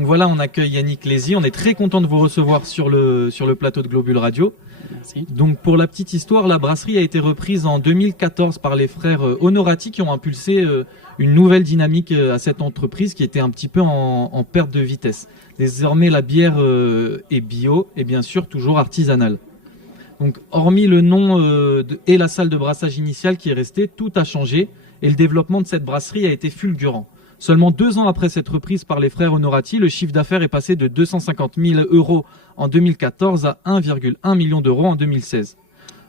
Donc voilà, on accueille Yannick Lézy. On est très content de vous recevoir sur le plateau de Globule Radio. Merci. Donc pour la petite histoire, la brasserie a été reprise en 2014 par les frères Honorati qui ont impulsé une nouvelle dynamique à cette entreprise qui était un petit peu en perte de vitesse. Désormais, la bière est bio et bien sûr toujours artisanale. Donc hormis le nom et la salle de brassage initiale qui est restée, tout a changé et le développement de cette brasserie a été fulgurant. Seulement 2 ans après cette reprise par les frères Honorati, le chiffre d'affaires est passé de 250 000 € en 2014 à 1,1 million d'euros en 2016.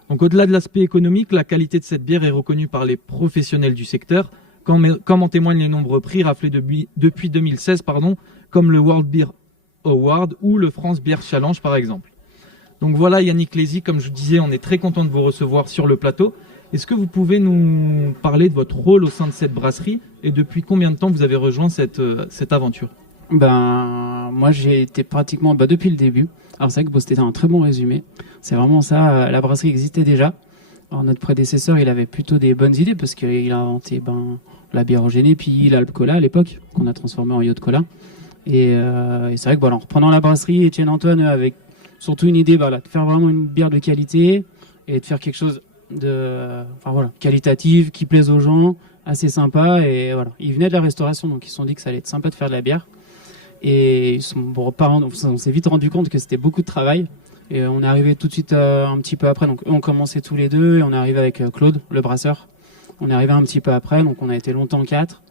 Donc au-delà de l'aspect économique, la qualité de cette bière est reconnue par les professionnels du secteur, comme en témoignent les nombreux prix raflés depuis 2016, comme le World Beer Award ou le France Beer Challenge par exemple. Donc voilà Yannick Lézy, comme je vous disais, on est très content de vous recevoir sur le plateau. Est-ce que vous pouvez nous parler de votre rôle au sein de cette brasserie et depuis combien de temps vous avez rejoint cette aventure? Moi j'ai été pratiquement depuis le début. Alors c'est vrai que c'était un très bon résumé. C'est vraiment ça, la brasserie existait déjà. Alors notre prédécesseur il avait plutôt des bonnes idées parce qu'il a inventé la bière au génie puis l'alcool à l'époque qu'on a transformé en yacht cola. Et c'est vrai que en reprenant la brasserie, Étienne Antoine avec surtout une idée de faire vraiment une bière de qualité et de faire quelque chose de qualitative, qui plaise aux gens, assez sympa. Et voilà, ils venaient de la restauration, donc ils se sont dit que ça allait être sympa de faire de la bière. Et on s'est vite rendu compte que c'était beaucoup de travail. Et on est arrivé tout de suite un petit peu après. Donc eux ont commencé tous les deux et on est arrivé avec Claude, le brasseur. On est arrivé un petit peu après, donc on a été longtemps 4.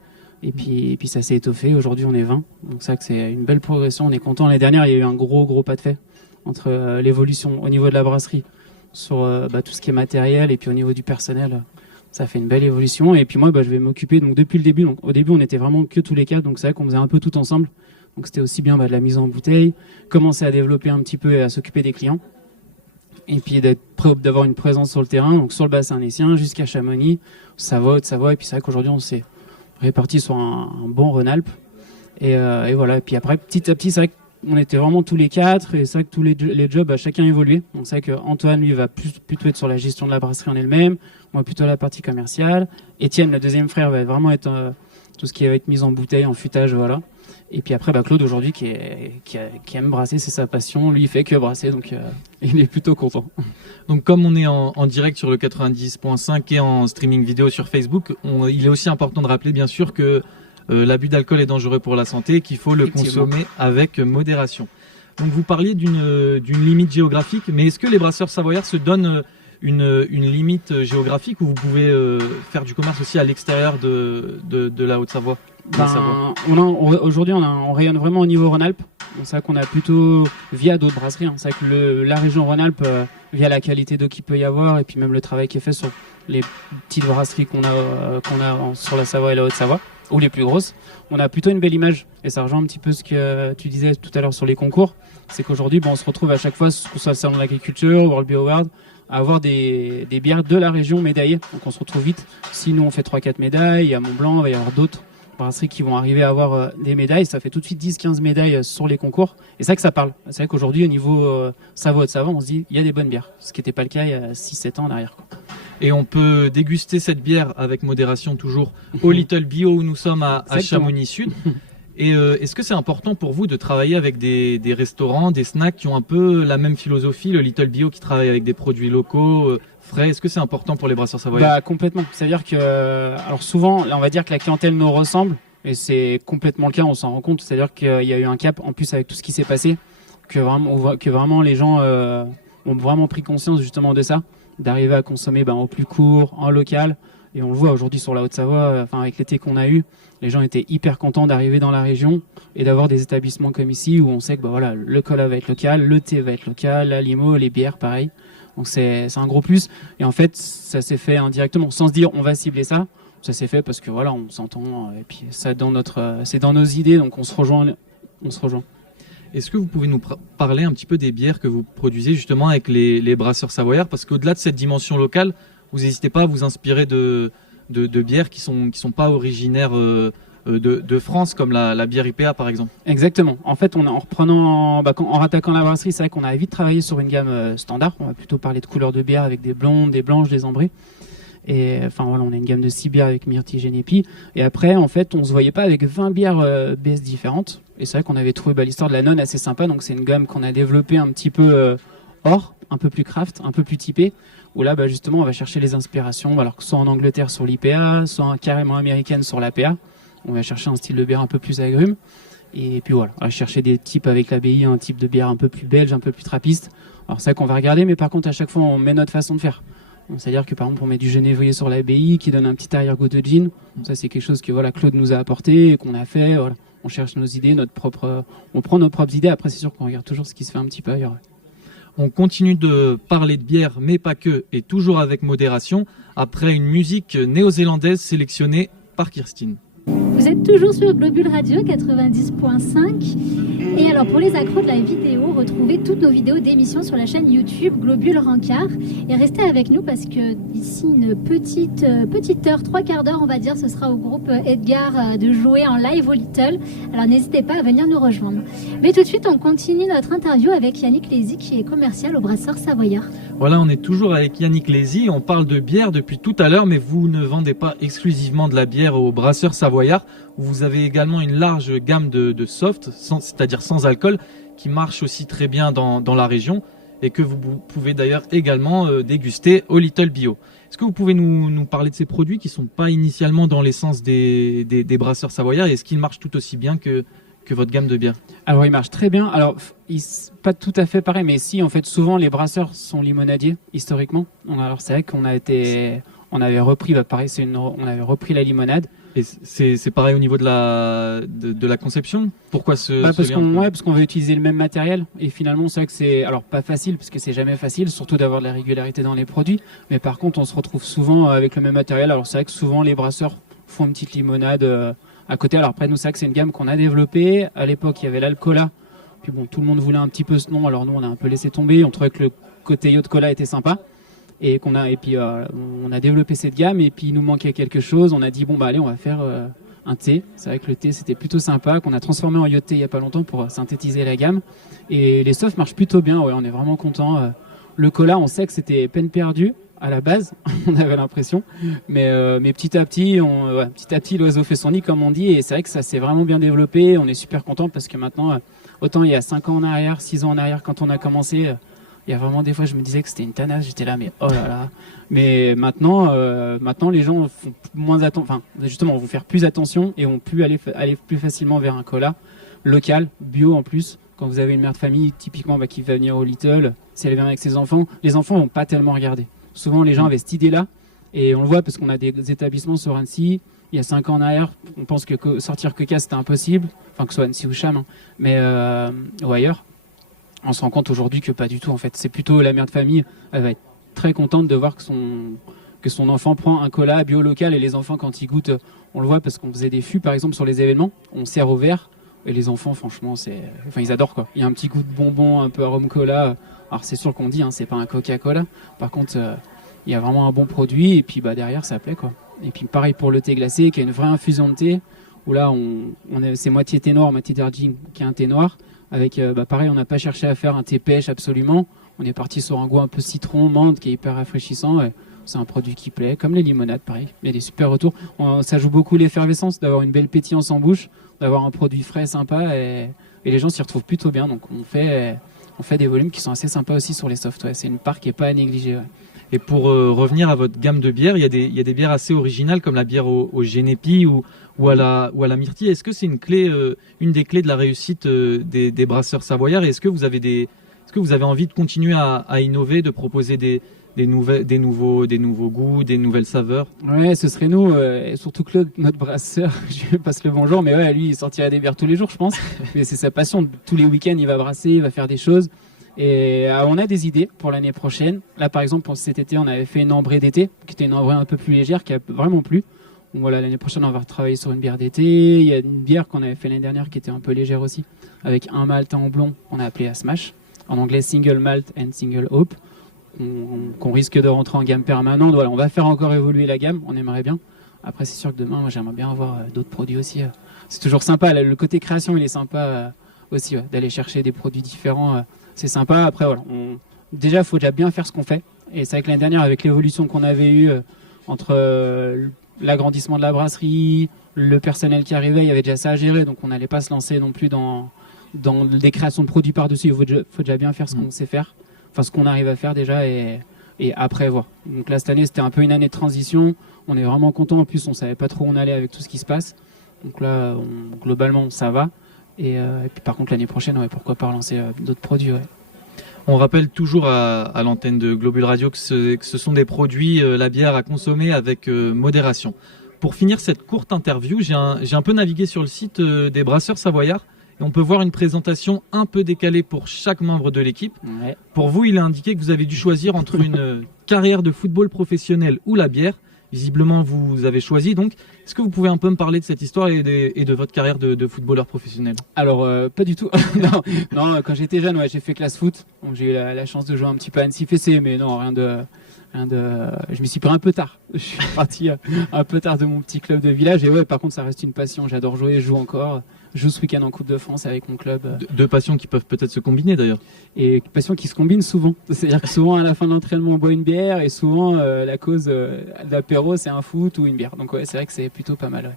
Et puis ça s'est étoffé. Aujourd'hui on est 20. Donc ça que c'est une belle progression. On est content. L'année dernière il y a eu un gros pas de fait entre l'évolution au niveau de la brasserie sur tout ce qui est matériel et puis au niveau du personnel, ça fait une belle évolution. Et puis moi je vais m'occuper donc depuis le début. Donc au début on était vraiment que tous les 4, donc c'est vrai qu'on faisait un peu tout ensemble. Donc c'était aussi bien de la mise en bouteille, commencer à développer un petit peu et à s'occuper des clients. Et puis d'avoir une présence sur le terrain, donc sur le bassin annécien jusqu'à Chamonix, Savoie. Et puis c'est vrai qu'aujourd'hui on s'est répartis sur un bon Rhône-Alpes. Et voilà. Et puis après petit à petit c'est vrai qu'on était vraiment tous les 4 et c'est vrai que tous les jobs chacun évolué. Donc c'est vrai que Antoine lui va plutôt être sur la gestion de la brasserie en elle-même, moi plutôt la partie commerciale. Étienne, le deuxième frère, va vraiment être tout ce qui va être mise en bouteille, en fûtage, voilà. Et puis après Claude aujourd'hui qui aime brasser, c'est sa passion, lui il fait que brasser, donc il est plutôt content. Donc comme on est en direct sur le 90.5 et en streaming vidéo sur Facebook, il est aussi important de rappeler bien sûr que l'abus d'alcool est dangereux pour la santé et qu'il faut le consommer avec modération. Donc vous parliez d'une limite géographique, mais est-ce que les brasseurs savoyards se donnent une limite géographique où vous pouvez faire du commerce aussi à l'extérieur de la Haute-Savoie? Aujourd'hui on rayonne vraiment au niveau Rhône-Alpes. C'est vrai qu'on a plutôt via d'autres brasseries. C'est vrai que la région Rhône-Alpes, via la qualité d'eau qu'il peut y avoir et puis même le travail qui est fait sur les petites brasseries qu'on a sur la Savoie et la Haute-Savoie, ou les plus grosses, on a plutôt une belle image. Et ça rejoint un petit peu ce que tu disais tout à l'heure sur les concours. C'est qu'aujourd'hui, on se retrouve à chaque fois, que ce soit le salon de l'agriculture, World Beer Award, à avoir des bières de la région médaillées. Donc on se retrouve vite. Si nous on fait 3-4 médailles, il y a Mont-Blanc, il va y avoir d'autres brasseries qui vont arriver à avoir des médailles. Ça fait tout de suite 10-15 médailles sur les concours. Et c'est vrai que ça parle. C'est vrai qu'aujourd'hui, au niveau Savoie de Savoie, on se dit il y a des bonnes bières. Ce qui n'était pas le cas il y a 6-7 ans en arrière. Et on peut déguster cette bière avec modération toujours au Little Bio où nous sommes à Chamonix Sud. Et est-ce que c'est important pour vous de travailler avec des restaurants, des snacks qui ont un peu la même philosophie, le Little Bio qui travaille avec des produits locaux, frais? Est-ce que c'est important pour les brasseurs savoyards? Complètement. C'est-à-dire que, alors souvent, là, on va dire que la clientèle nous ressemble, et c'est complètement le cas, on s'en rend compte. C'est-à-dire qu'il y a eu un cap, en plus avec tout ce qui s'est passé, que vraiment les gens ont vraiment pris conscience justement de ça, d'arriver à consommer au plus court, en local. Et on le voit aujourd'hui sur la Haute-Savoie, avec l'été qu'on a eu, les gens étaient hyper contents d'arriver dans la région et d'avoir des établissements comme ici où on sait que le cola va être local, le thé va être local, la limo, les bières pareil. Donc c'est un gros plus. Et en fait, ça s'est fait indirectement, sans se dire on va cibler ça. Ça s'est fait parce que on s'entend et puis ça c'est dans nos idées, donc on se rejoint. Est-ce que vous pouvez nous parler un petit peu des bières que vous produisez justement avec les brasseurs savoyards? Parce qu'au-delà de cette dimension locale, vous n'hésitez pas à vous inspirer de bières qui sont pas originaires de France, comme la bière IPA par exemple. Exactement. En fait, en rattaquant la brasserie, c'est vrai qu'on a vite travaillé sur une gamme standard. On va plutôt parler de couleurs de bière avec des blondes, des blanches, des ambrées. Et enfin voilà, on a une gamme de 6 bières avec myrtille, Genepi. Et après, en fait, on se voyait pas avec 20 bières BS différentes. Et c'est vrai qu'on avait trouvé l'histoire de la nonne assez sympa. Donc c'est une gamme qu'on a développée un petit peu hors, un peu plus craft, un peu plus typée. Où là, justement, on va chercher les inspirations. Alors que soit en Angleterre sur l'IPA, soit carrément américaine sur l'APA. On va chercher un style de bière un peu plus agrume. Et puis voilà, on va chercher des types avec l'abbaye, un type de bière un peu plus belge, un peu plus trappiste. Alors c'est ça qu'on va regarder, mais par contre à chaque fois on met notre façon de faire. C'est-à-dire que par exemple on met du genévrier sur l'abbaye qui donne un petit arrière-goût de gin. Ça c'est quelque chose que voilà Claude nous a apporté et qu'on a fait. Voilà. On cherche nos idées, on prend nos propres idées. Après c'est sûr qu'on regarde toujours ce qui se fait un petit peu ailleurs. On continue de parler de bière, mais pas que, et toujours avec modération, après une musique néo-zélandaise sélectionnée par Kirstine. Vous êtes toujours sur Globule Radio 90.5 et alors pour les accros de la vidéo, retrouvez toutes nos vidéos d'émissions sur la chaîne YouTube Globule Rancard et restez avec nous parce que d'ici une petite heure, 3/4 d'heure on va dire, ce sera au groupe Edgar de jouer en live au Little, alors n'hésitez pas à venir nous rejoindre. Mais tout de suite on continue notre interview avec Yannick Lézy qui est commercial au Brasseur Savoyard. Voilà, on est toujours avec Yannick Lézy, on parle de bière depuis tout à l'heure, mais vous ne vendez pas exclusivement de la bière au Brasseur Savoyard. Vous avez également une large gamme de soft, c'est-à-dire sans alcool, qui marche aussi très bien dans la région et que vous pouvez d'ailleurs également déguster au Little Bio. Est-ce que vous pouvez nous parler de ces produits qui ne sont pas initialement dans l'essence des brasseurs savoyards et est-ce qu'ils marchent tout aussi bien que votre gamme de bière? Alors il marche très bien. Alors pas tout à fait pareil, mais si en fait souvent les brasseurs sont limonadiers historiquement. Alors c'est vrai qu'on avait repris, pareil, on avait repris la limonade. Et c'est pareil au niveau de la conception. Pourquoi parce qu'on veut utiliser le même matériel et finalement c'est vrai que c'est alors pas facile parce que c'est jamais facile, surtout d'avoir de la régularité dans les produits. Mais par contre on se retrouve souvent avec le même matériel. Alors c'est vrai que souvent les brasseurs font une petite limonade à côté. Alors après nous c'est vrai que c'est une gamme qu'on a développée. À l'époque il y avait l'Alcola. Puis bon tout le monde voulait un petit peu ce nom. Alors nous on a un peu laissé tomber. On trouvait que le côté Yacht Cola était sympa. Et on a développé cette gamme et puis il nous manquait quelque chose. On a dit allez on va faire un thé. C'est vrai que le thé c'était plutôt sympa, qu'on a transformé en yacht thé il y a pas longtemps pour synthétiser la gamme. Et les softs marchent plutôt bien. Ouais, on est vraiment content. Le cola, on sait que c'était peine perdue à la base, on avait l'impression. Mais petit à petit, l'oiseau fait son nid comme on dit. Et c'est vrai que ça s'est vraiment bien développé. On est super content parce que maintenant, autant il y a 5 ans en arrière, 6 ans en arrière quand on a commencé. Il y a vraiment des fois, je me disais que c'était une tanasse. J'étais là, mais oh là là. Mais maintenant, les gens font moins attention. Enfin, justement, vont faire plus attention et vont plus aller plus facilement vers un cola local, bio en plus. Quand vous avez une mère de famille, typiquement, qui va venir au Little, si elle vient avec ses enfants, les enfants vont pas tellement regarder. Souvent, les gens avaient cette idée-là et on le voit parce qu'on a des établissements sur Annecy. Il y a 5 ans en arrière, on pense que sortir Coca c'était impossible. Enfin, que ce soit Annecy ou Cham, mais ou ailleurs. On se rend compte aujourd'hui que pas du tout en fait. C'est plutôt la mère de famille, elle va être très contente de voir que son enfant prend un cola bio local et les enfants quand ils goûtent, on le voit parce qu'on faisait des fûts par exemple sur les événements, on sert au verre et les enfants franchement ils adorent quoi. Il y a un petit goût de bonbon, un peu arôme cola. Alors c'est sûr qu'on dit c'est pas un Coca-Cola. Par contre il y a vraiment un bon produit et puis derrière ça plaît quoi. Et puis pareil pour le thé glacé qui a une vraie infusion de thé où là c'est moitié thé noir, moitié d'argile qui est un thé noir. Avec, pareil, on n'a pas cherché à faire un thé pêche absolument. On est parti sur un goût un peu citron, menthe, qui est hyper rafraîchissant. C'est un produit qui plaît, comme les limonades, pareil. Il y a des super retours. Ça joue beaucoup l'effervescence, d'avoir une belle pétillance en bouche, d'avoir un produit frais, sympa, et les gens s'y retrouvent plutôt bien. Donc on fait des volumes qui sont assez sympas aussi sur les softs. Ouais. C'est une part qui n'est pas à négliger. Ouais. Et pour revenir à votre gamme de bières, il y a des bières assez originales comme la bière au Genepi ou à la myrtille. Est-ce que c'est une des clés de la réussite des brasseurs savoyards? Et est-ce que vous avez envie de continuer à innover, de proposer des nouveaux goûts, des nouvelles saveurs? Ouais, ce serait nous, et surtout Claude, notre brasseur. Je lui passe le bonjour, mais ouais, lui, il sortirait des bières tous les jours, je pense. Mais c'est sa passion. Tous les week-ends, il va brasser, il va faire des choses. Et on a des idées pour l'année prochaine. Là, par exemple, pour cet été, on avait fait une ambrée d'été, qui était une ambrée un peu plus légère, qui a vraiment plu. Donc voilà, l'année prochaine, on va retravailler sur une bière d'été. Il y a une bière qu'on avait fait l'année dernière qui était un peu légère aussi, avec un malt en blond, on a appelé à Smash. En anglais, single malt and single hop. Qu'on risque de rentrer en gamme permanente. Voilà, on va faire encore évoluer la gamme, on aimerait bien. Après, c'est sûr que demain, moi, j'aimerais bien avoir d'autres produits aussi. C'est toujours sympa, le côté création, il est sympa aussi, d'aller chercher des produits différents. C'est sympa. Après, voilà, déjà, il faut déjà bien faire ce qu'on fait. Et c'est vrai que l'année dernière, avec l'évolution qu'on avait eue entre l'agrandissement de la brasserie, le personnel qui arrivait, il y avait déjà ça à gérer, donc on n'allait pas se lancer non plus dans des créations de produits par-dessus. Il faut déjà bien faire ce qu'on sait faire, enfin ce qu'on arrive à faire déjà, et après voir. Donc là, cette année, c'était un peu une année de transition. On est vraiment content. En plus, on savait pas trop où on allait avec tout ce qui se passe. Donc là, globalement, ça va. Et puis par contre, l'année prochaine, ouais, pourquoi pas relancer d'autres produits. Ouais. On rappelle toujours à l'antenne de Globule Radio que ce sont des produits, la bière à consommer avec modération. Pour finir cette courte interview, j'ai un peu navigué sur le site des Brasseurs Savoyards et on peut voir une présentation un peu décalée pour chaque membre de l'équipe. Ouais. Pour vous, il est indiqué que vous avez dû choisir entre une carrière de football professionnel ou la bière. Visiblement, vous avez choisi. Donc, est-ce que vous pouvez un peu me parler de cette histoire et de votre carrière de footballeur professionnel? Alors, pas du tout. non, quand j'étais jeune, ouais, j'ai fait classe foot. Donc, j'ai eu la chance de jouer un petit peu à Annecy FC, mais non, rien de. Je m'y suis pris un peu tard. Je suis parti un peu tard de mon petit club de village. Et ouais, par contre, ça reste une passion. J'adore jouer, je joue encore. Je joue ce week-end en Coupe de France avec mon club. Deux passions qui peuvent peut-être se combiner d'ailleurs. Et passions qui se combinent souvent. C'est-à-dire que souvent, à la fin de l'entraînement, on boit une bière. Et souvent, la cause d'apéro, c'est un foot ou une bière. Donc ouais, c'est vrai que c'est plutôt pas mal. Ouais.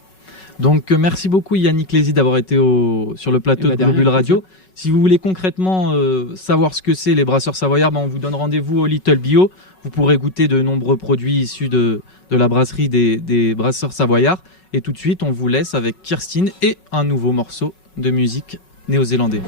Donc merci beaucoup Yannick Lézy d'avoir été sur le plateau de Globule Radio. Si vous voulez concrètement savoir ce que c'est les Brasseurs Savoyards, on vous donne rendez-vous au Little Bio. Vous pourrez goûter de nombreux produits issus de la brasserie des Brasseurs Savoyards. Et tout de suite, on vous laisse avec Kirstine et un nouveau morceau de musique néo-zélandais.